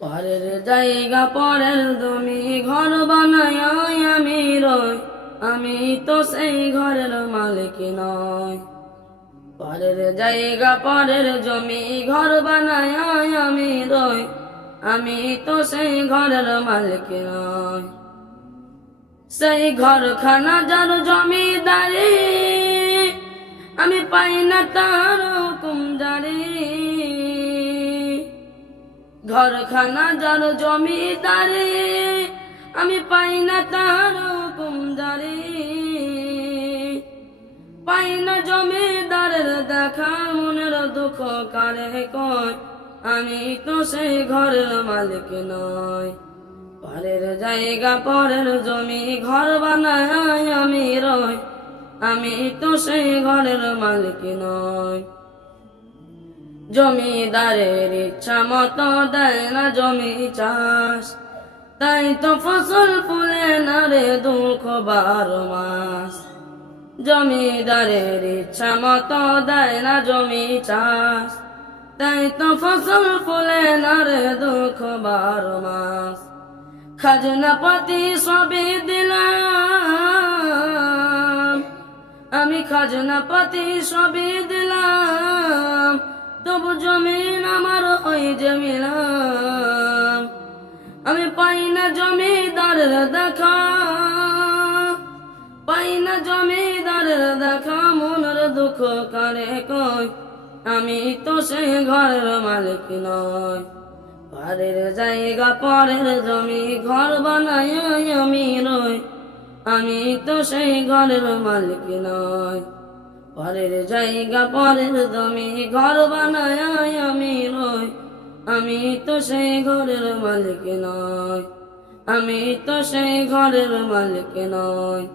পরের জায়গা পরের জমি ঘর বানায় আমি রই, আমি তো সেই ঘরের মালিক নয়। পরের জায়গা পরের জমি ঘর বানায় আমি রই, আমি তো সেই ঘরের মালিক নয়। সেই ঘরখানা যার জমিদারি, আমি পাই না তার হুকুম জারি। ঘরখানা যার জমিদারি, আমি পাই না তার হুকুম জারি। পাই না জমিদারের দেখা, মনের দুঃখ কারে কয়, আমি তো সেই ঘরের মালিক নয়। পরের জায়গা পরের জমি ঘর বানায় আমি রই, আমি তো সেই ঘরের মালিক নয়। জমিদারের ইচ্ছা মতো দেয় না জমি চাষ, তাই তো ফসল ফুলে না রে দুঃখ 12 মাস। জমিদারের ইচ্ছা মতো দেয় না জমি চাষ, তাই তো ফসল ফুলে না রে দুঃখ 12 মাস। খাজনা পাতি সবই দিলাম, আমি খাজনা পাতি সবই দিলাম, তবু জমিন আমার ওই জমিলাম। আমি পাই না জমিদারের দেখা, পাই না জমিদারের দেখা, মনের দুঃখ কারে কয়, আমি তো সেই ঘরের মালিক নয়। পরের জায়গা পরের জমি ঘর বানায় আমি রই, আমি তো সেই ঘরের মালিক নয়। পরের জায়গা পরের জমি ঘর বানায় আমি রই, আমি তো সেই ঘরের মালিক নয়। আমি তো সেই ঘরের মালিক নয়।